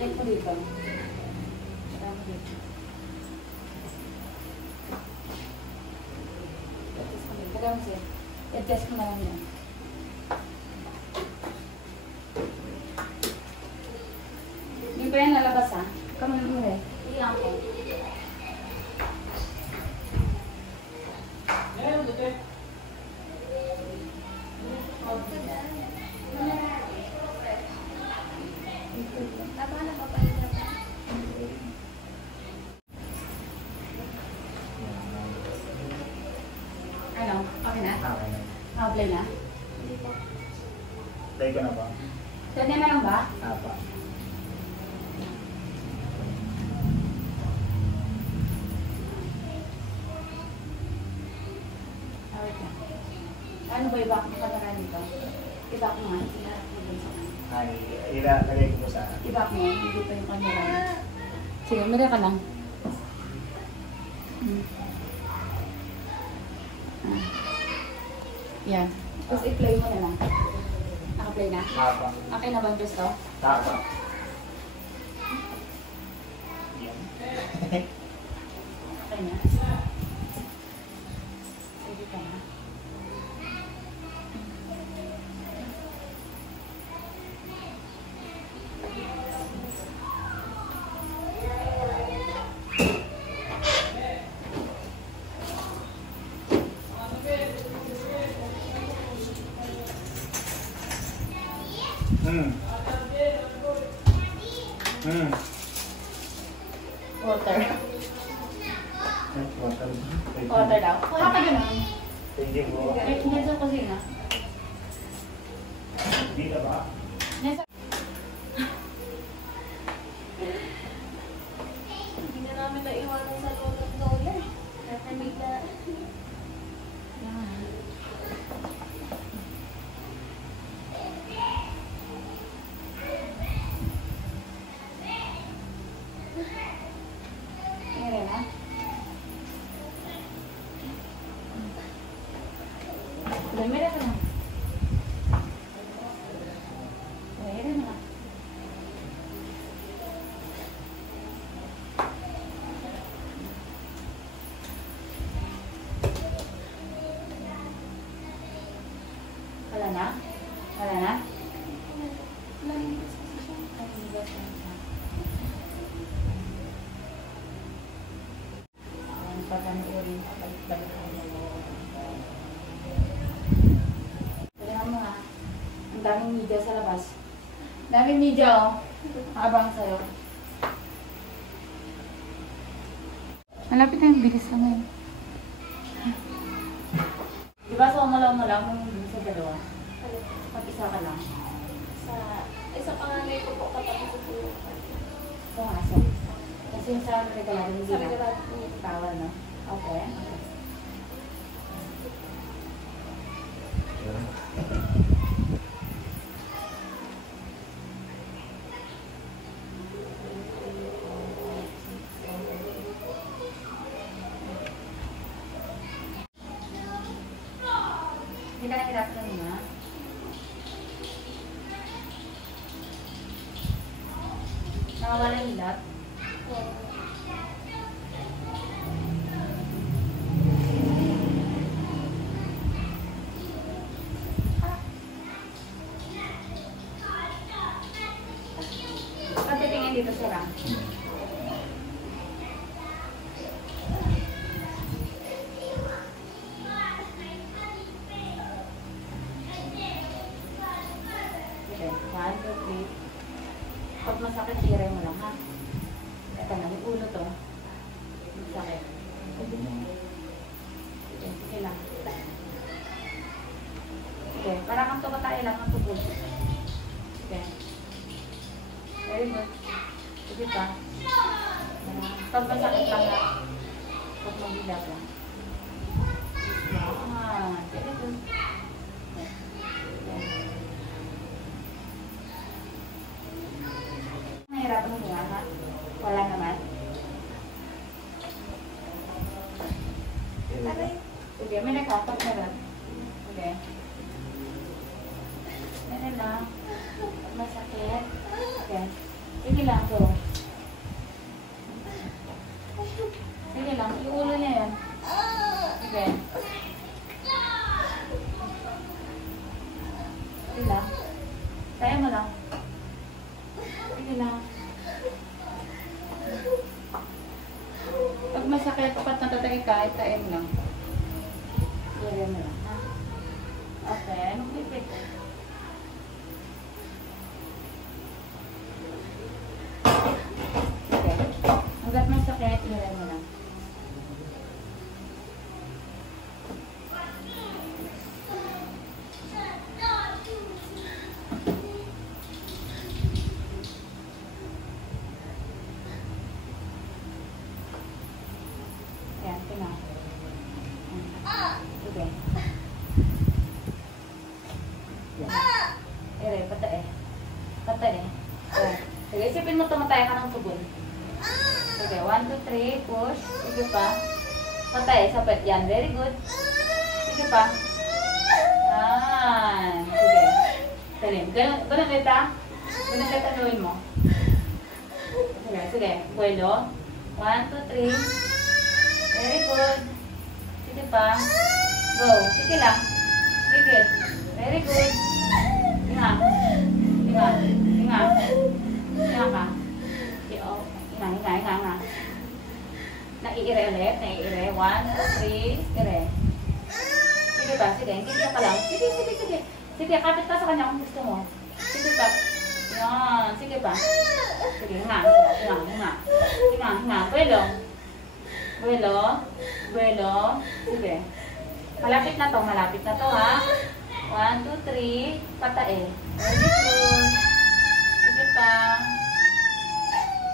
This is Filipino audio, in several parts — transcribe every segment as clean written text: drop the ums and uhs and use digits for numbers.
Check mo dito. Check mo dito. Tagal mo siya. I-adjust mo na lang yan. Hindi pa yan lalabas ha. Kamay mo eh. Iyan ko. Ano? Okay na? Okay na. Play na? Play ko na ba? Pwede na lang ba? Apa. Awit na. Ano ba i-back mo kamera dito? I-back mo nga. Ay, ilalagay ko sa... I-back mo. Hindi pa yung camera. Sige, mira ka lang. Yan. Tapos i-play mo na lang. Naka-play na? Apa. Okay na ba ang gusto? Apa. Yan. Okay na. Sige ka na. Water. Water. Water daw. Kuha ka ganun. Thank you po. Hindi sa kusina. Hindi na ba? Nasa... Hindi na namin naiwanan sa lulong lola. Natamig na. Yan. Meron na? Meron na. Meron na. Wala na? Wala na? Pagkanurin ka, balik-balik ka. Tignan mo ha. Ang daming media sa labas. Daming media oh. Abang sa'yo. Malapit na yung bilis na ngayon. Diba sa umalaw-malaw mo sa dalawa? Pag-isa ka lang. Sa isa panganay ko po katabi sa tulong. Pumasok. Kasi yung sa regalado hindi Sa na. regalado po. Tawal na. Okay. Hindi ka nakirap ka muna. Nakawala yung hilap. Pagtitingin dito sila. Okay, 1, 2, 3. Pag masakit, tiray mo lang ha. Ito na, yung ulo to. Masakit. Okay, sige lang. Okay, para kang tumatay lang ang tubos. Okay. Very good. Sige pa. Pag masakit lang ha. Pag mabilag lang. Very good. Nahirapan mo nga ha? Wala naman. Sige, may nakatok na rin. Okay. Ganun lang. Pag masakit. Okay. Sige lang, go. Sige lang, yung ulo niya yan. Sige. Sige lang. Kaya mo lang. Sige lang. Pag masakit, kapat natatay ka, itain lang. Sige mo lang, ha? Okay, anong pipit? Okay. Hanggat masakit, ilagay mo lang. Ayan, tingnan. Sige. Ere, patay. Patay. Sige, isipin mo tumatay ka ng tugon. Sige, 1, 2, 3, push. Sige pa. Patay, sapit. Yan, very good. Sige pa. Sige. Salim. Ganun ulit ha. Ganun ulit ang gawin mo. Sige, sige. Buelo. 1, 2, 3. Very good. Sige pa. Go. Sige lang. Sige. Very good. Hinga. Hinga. Hinga. Hinga ka. Hinga. Naiire ulit. Naiire. 1, 2, 3. Ire. Sige ba? Sige. Hindi ka lang. Sige. Sige. Kapit ka sa kanya kung gusto mo. Sige pa. Yan. Sige pa. Sige. Hinga. Buelo. Buelo. Sige. Malapit na to ha. 1, 2, 3. Patae. Very good. Sige pa.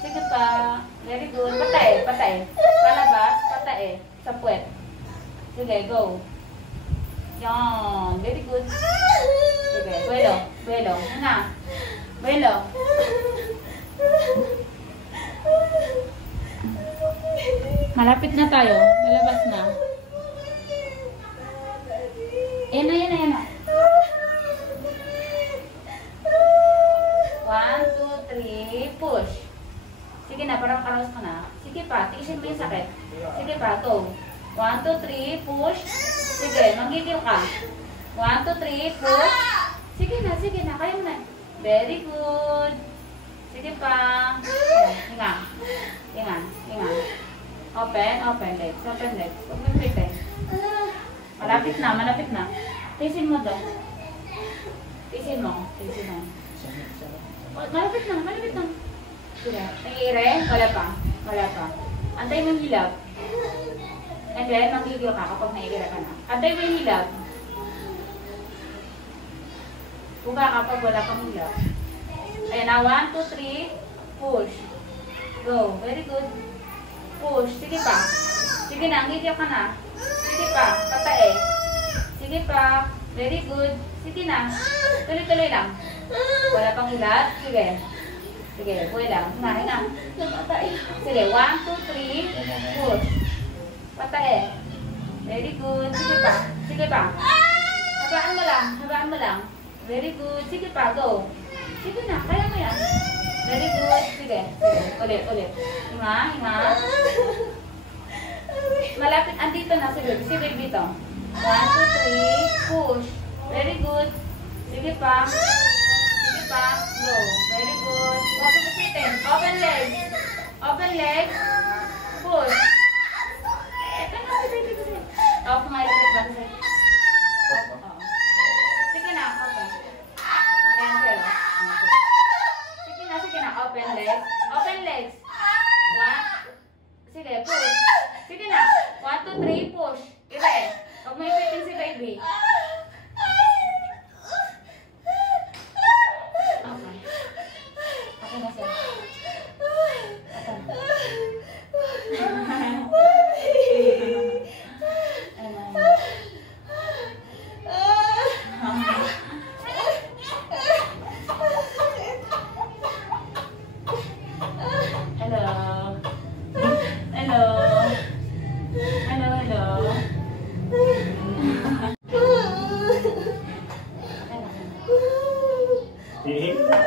Sige pa. Very good. Patae. Palabas. Patae. Sa puwet. Sige, go. Yan. Very good. Sige. Buelo. Hinga. Buelo. Malapit na tayo. Lalabas na. Ayan na. 1, 2, 3, push. Sige na, parang karos ka na. Sige pa, tiisin mo yung sakit. Sige pa, go. 1, 2, 3, push. Sige, manggigil ka. 1, 2, 3, push. Sige na, kaya mo na. Very good. Sige pa. Hinga. Open legs. Huwag mo pitin. Malapit na. Tiisin mo daw. Tiisin mo. Malapit na. Sige. Naiire? Wala pa. Antay mo yung hilab. And then, magigil ka kapag naiire ka na. Antay mo yung hilab. Buka kapag wala kang hilab. Ayan na. 1, 2, 3. Push. Go. Very good. Push. Sige pa. Sige na. Ngigil ka na. Sige pa. Patae. Sige pa. Very good. Sige na. Tuloy-tuloy lang. Wala pang hilab. Sige. Buhay lang. Hinga. Sige. 1, 2, 3. Push. Patae. Very good. Sige pa. Habaan mo lang. Very good. Sige pa. Go. Sige na. Kaya mo yan. Very good. Sige. Ulit. Hinga. Malapit. Andito na si baby. Si baby to. 1, 2, 3. Push. Very good. Sige pa. Go. Very good. Huwag mo pipitin. Open legs. Push. Ito na si baby. Off nga yung baby. Sige na. Open. Cancel. Sige na. Open legs. 1. Sige. Push. Sige na. 1, 2, 3. Push. Ire. Huwag mo ipitin si baby. Okay na siya.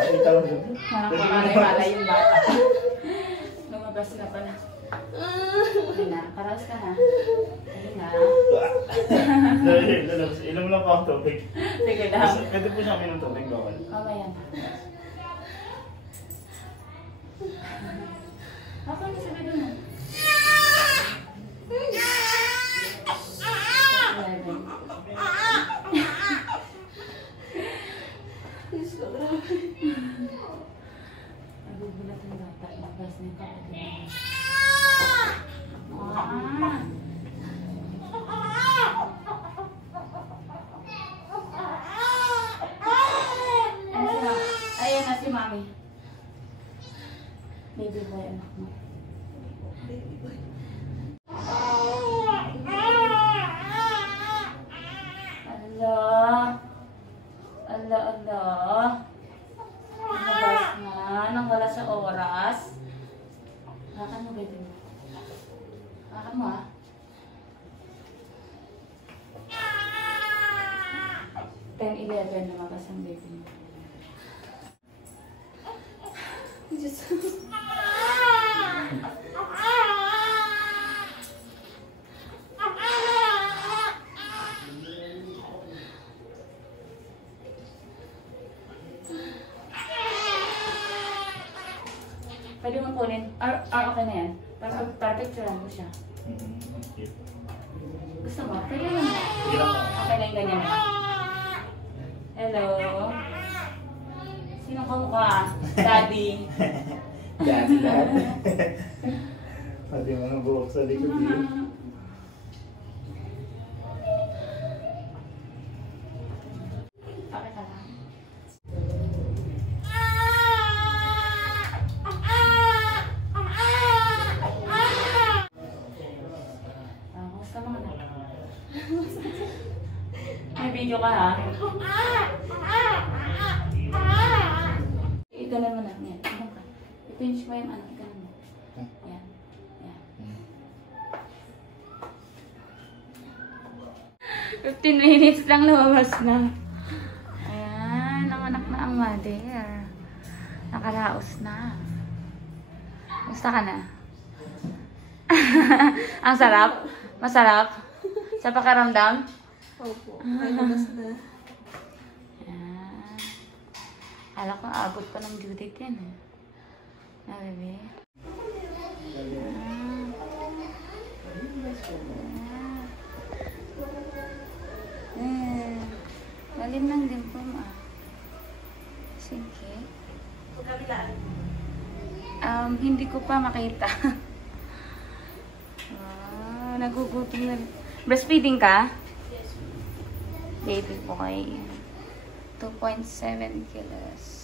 Nakita mo doon. Malay yung bata. Lumabas na pala. Hindi na, karaos ka na. Hindi na. Inom lang po ang tubig. Sige lang. Pwede po siya minum tubig, bawal. Mamaya na. Ako na sabi doon na. 11. Diyos ko, grabe. Nagugulat ang bata. Labas na ito. Ayan na si Mami. Baby boy, anak mo. Baby boy. Ala. Ala, ala. Nabas na. Nang wala sa oras. Hakan mo, baby mo. Hakan mo, ha? Ten, 11 lumabas ang baby mo. Diyos. Pwede mo kunin. Okay na yan. Para picturean mo siya. Cute. Gusto mo? Pwede mo. Sige lang po. Okay na yung ganyan na. Hello? Sino kamukha? Daddy? Dati lahat. Pati mga buhok sa likod yun. Okay ka lang. Kumusta mga anak? May video ka ha? Iganan mo na. Yan. Ganun ka. I-pinch mo yung ano. Iganan mo. Yan. Yan. 15 minutes lang lumabas na. Ayan. Nanganak na ang mother. Nakaraos na. Gusto ka na? Ang sarap? Masarap? Sa pakaramdam? Opo, ay labas na. Ayan. Kala ko abot pa ng due date yan eh. Na, bebe? Ayan. Ayan. Lalim ng dimple mo ah. Sige. Kabilaan. Hindi ko pa makita. Nagugutom na. Breastfeeding ka? Yes. Baby boy. 2.7 kilos.